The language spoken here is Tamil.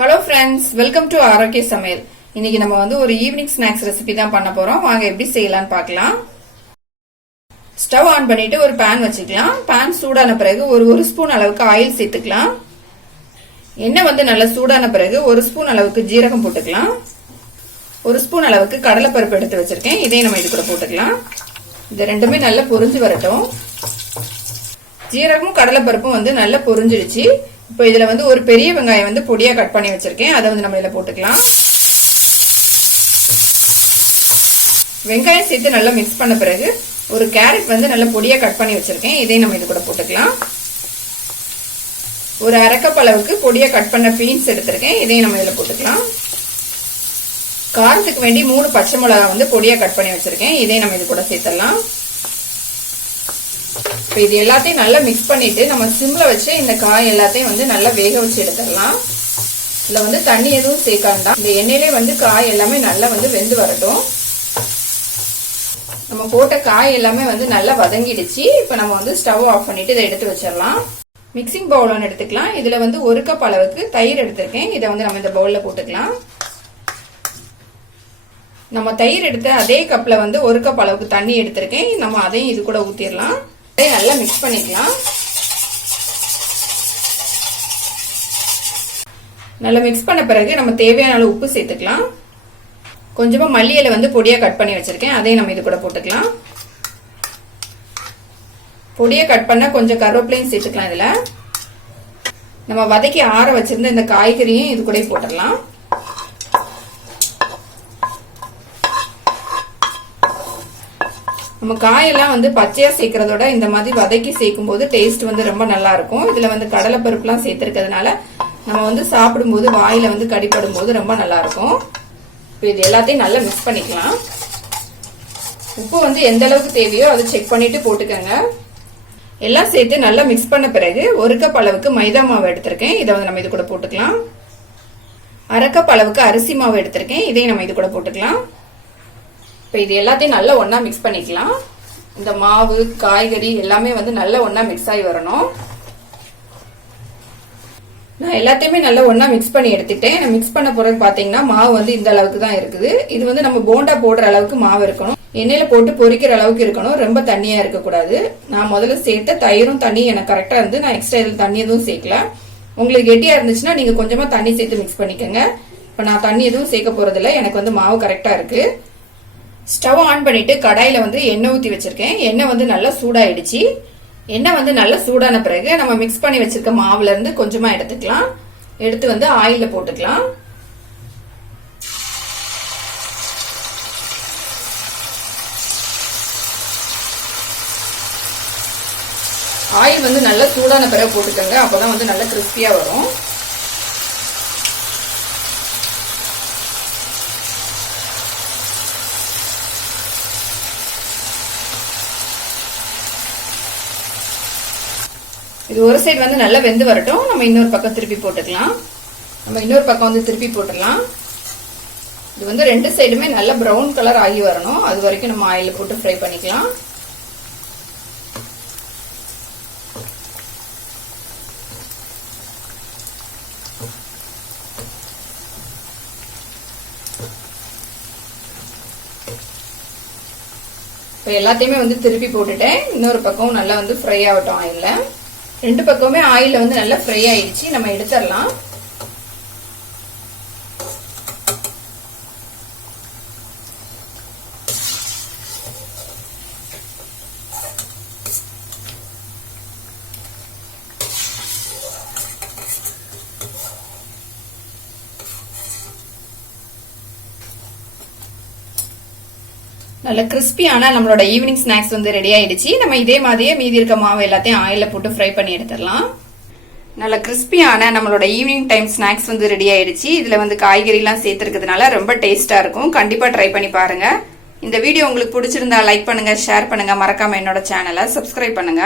ஹலோ ஃப்ரெண்ட்ஸ் வெல்கம் டு ஆரோக்கிய சமையல். இன்னைக்கு நம்ம வந்து ஒரு ஈவினிங் ஸ்நாக்ஸ் ரெசிபி தான் பண்ண போறோம். வாங்க எப்படி செய்யலாம்னு பார்க்கலாம். ஸ்டவ் ஆன் பண்ணிட்டு ஒரு பேன் வச்சுக்கலாம். பேன் சூடான பிறகு ஒரு ஒரு ஸ்பூன் அளவுக்கு ஆயில் சேர்த்துக்கலாம். எண்ணெய் வந்து நல்லா சூடான பிறகு ஒரு ஸ்பூன் அளவுக்கு ஜீரகம் போட்டுக்கலாம். ஒரு ஸ்பூன் அளவுக்கு கடலைப்பருப்பு எடுத்து வச்சிருக்கேன். இதையும் நம்ம இது கூட போட்டுக்கலாம். இது ரெண்டுமே நல்லா பொரிஞ்சு வரட்டும். ஜீரகமும் கடலைப்பருப்பும் வந்து நல்லா பொரிஞ்சிடுச்சு. இப்போ இதில் வந்து ஒரு பெரிய வெங்காயம் வந்து பொடியாக கட் பண்ணி வச்சுருக்கேன். அதை வந்து நம்ம இதில் போட்டுக்கலாம். வெங்காயம் சேர்த்து நல்லா மிக்ஸ் பண்ண பிறகு ஒரு கேரட் வந்து நல்லா பொடியாக கட் பண்ணி வச்சுருக்கேன். இதையும் நம்ம இது கூட போட்டுக்கலாம். ஒரு அரைக்கப் அளவுக்கு பொடியாக கட் பண்ண பீன்ஸ் எடுத்திருக்கேன். இதையும் நம்ம இதில் போட்டுக்கலாம். காரத்துக்கு வேண்டி மூணு பச்சை மிளகா வந்து பொடியாக கட் பண்ணி வச்சுருக்கேன். இதையும் நம்ம இது கூட சேர்த்துடலாம். இப்போ இது எல்லாத்தையும் நல்லா மிக்ஸ் பண்ணிட்டு நம்ம சிம்மில் வச்சு இந்த காய் எல்லாத்தையும் வந்து நல்லா வேக வச்சு எடுத்துடலாம். இதில் வந்து தண்ணி எதுவும் சேர்க்காண்டாம் இந்த எண்ணெயிலே வந்து காய் எல்லாமே நல்லா வந்து வெந்து வரட்டும். நம்ம போட்ட காய் எல்லாமே வந்து நல்லா வதங்கிடுச்சு. இப்போ நம்ம வந்து ஸ்டவ் ஆஃப் பண்ணிட்டு இதை எடுத்து வச்சிடலாம். மிக்சிங் பவுல் ஒன்று எடுத்துக்கலாம். இதில் வந்து ஒரு கப் அளவுக்கு தயிர் எடுத்திருக்கேன். இதை வந்து நம்ம இந்த பவுலில் போட்டுக்கலாம். நம்ம தயிர் எடுத்த அதே கப்பில் வந்து ஒரு கப் அளவுக்கு தண்ணி எடுத்திருக்கேன். நம்ம அதையும் இது கூட ஊற்றிடலாம் நல்லா மிக்ஸ் பண்ணிக்கலாம். நல்லா மிக்ஸ் பண்ண பிறகு நம்ம தேவையான அளவு உப்பு சேர்த்துக்கலாம். கொஞ்சமா மல்லியில வந்து பொடியா கட் பண்ணி வச்சிருக்கேன். அதையும் நம்ம இது கூட போட்டுக்கலாம். பொடியை கட் பண்ண கொஞ்சம் கருவேப்பிலையும் சேர்த்துக்கலாம் இதில். நம்ம வதக்கி ஆற வச்சிருந்த இந்த காய்கறியும் இது கூட போட்டுடலாம். நம்ம காயெல்லாம் வந்து பச்சையா சேர்க்கறதோட இந்த மாதிரி வதக்கி சேர்க்கும் போது டேஸ்ட் வந்து ரொம்ப நல்லா இருக்கும். இதுல வந்து கடலைப்பருப்புலாம் சேர்த்திருக்கிறதுனால நம்ம வந்து சாப்பிடும்போது வாயில வந்து கடிப்படும் போது ரொம்ப நல்லா இருக்கும். இப்போ இது எல்லாத்தையும் நல்லா மிக்ஸ் பண்ணிக்கலாம். உப்பு வந்து எந்த அளவுக்கு தேவையோ அதை செக் பண்ணிட்டு போட்டுக்கோங்க. எல்லாம் சேர்த்து நல்லா மிக்ஸ் பண்ண பிறகு ஒரு கப் அளவுக்கு மைதா மாவு எடுத்திருக்கேன். இதை வந்து நம்ம இது கூட போட்டுக்கலாம். அரை கப் அளவுக்கு அரிசி மாவு எடுத்திருக்கேன். இதையும் நம்ம இது கூட போட்டுக்கலாம். இப்போ இது எல்லாத்தையும் நல்லா ஒன்றா மிக்ஸ் பண்ணிக்கலாம். இந்த மாவு காய்கறி எல்லாமே வந்து நல்லா ஒன்றா மிக்ஸ் ஆகி வரணும். நான் எல்லாத்தையுமே நல்லா ஒன்றா மிக்ஸ் பண்ணி எடுத்துட்டேன். நான் மிக்ஸ் பண்ண பிறகு பார்த்தீங்கன்னா மாவு வந்து இந்த அளவுக்கு தான் இருக்குது. இது வந்து நம்ம போண்டா போடுற அளவுக்கு மாவு இருக்கணும். எண்ணெயில் போட்டு பொரிக்கிற அளவுக்கு இருக்கணும். ரொம்ப தண்ணியாக இருக்கக்கூடாது. நான் முதல்ல சேர்த்த தயிரும் தண்ணி எனக்கு கரெக்டாக இருந்து நான் எக்ஸ்ட்ரா இதில் தண்ணி எதுவும் சேர்க்கல. உங்களுக்கு கெட்டியாக இருந்துச்சுன்னா நீங்கள் கொஞ்சமாக தண்ணி சேர்த்து மிக்ஸ் பண்ணிக்கோங்க. இப்போ நான் தண்ணி எதுவும் சேர்க்க போகிறதில்ல எனக்கு வந்து மாவு கரெக்டாக இருக்குது ஸ்டவ் ஆன் பண்ணிட்டு கடாயில வந்து எண்ணெய் ஊத்தி வச்சிருக்கேன். எண்ணெய் வந்து நல்லா சூடாயிடுச்சு. எண்ணெய் வந்து நல்லா சூடான பிறகு நம்ம மிக்ஸ் பண்ணி வச்சிருக்க மாவுல இருந்து கொஞ்சமா எடுத்துக்கலாம். எடுத்து வந்து ஆயில போட்டுக்கலாம். ஆயில் வந்து நல்லா சூடான பிறகு போட்டுக்கோங்க. அப்பதான் வந்து நல்லா கிறிஸ்பியா வரும். இது ஒரு சைடு வந்து நல்லா வெந்து வரட்டும். நம்ம இன்னொரு பக்கம் திருப்பி போட்டுக்கலாம். நம்ம இன்னொரு பக்கம் வந்து திருப்பி போட்டுடலாம். இது வந்து ரெண்டு சைடுமே நல்லா ப்ரௌன் கலர் ஆகி வரணும். அது வரைக்கும் நம்ம ஆயில் போட்டு ஃப்ரை பண்ணிக்கலாம். இப்போ எல்லாத்தையுமே வந்து திருப்பி போட்டுட்டேன். இன்னொரு பக்கம் நல்லா வந்து ஃப்ரை ஆகட்டும் ஆயிலில் ரெண்டு பக்கமே ஆயிலில் வந்து நல்லா ஃப்ரை ஆயிடுச்சு. நம்ம எடுத்துடலாம். நல்ல கிறிஸ்பியான நம்மளோட ஈவினிங் ஸ்நாக்ஸ் வந்து ரெடி ஆயிடுச்சு. நம்ம இதே மாதிரியே மீதி இருக்க மாவு எல்லாத்தையும் ஆயில போட்டு ஃப்ரை பண்ணி எடுத்துடலாம். நல்ல கிறிஸ்பியான நம்மளோட ஈவினிங் டைம் ஸ்நாக்ஸ் வந்து ரெடி ஆயிடுச்சு. இதுல வந்து காய்கறிலாம் சேர்த்துருக்கிறதுனால ரொம்ப டேஸ்டா இருக்கும். கண்டிப்பா ட்ரை பண்ணி பாருங்க. இந்த வீடியோ உங்களுக்கு பிடிச்சிருந்தா லைக் பண்ணுங்க ஷேர் பண்ணுங்க. மறக்காம என்னோட சேனலை சப்ஸ்கிரைப் பண்ணுங்க.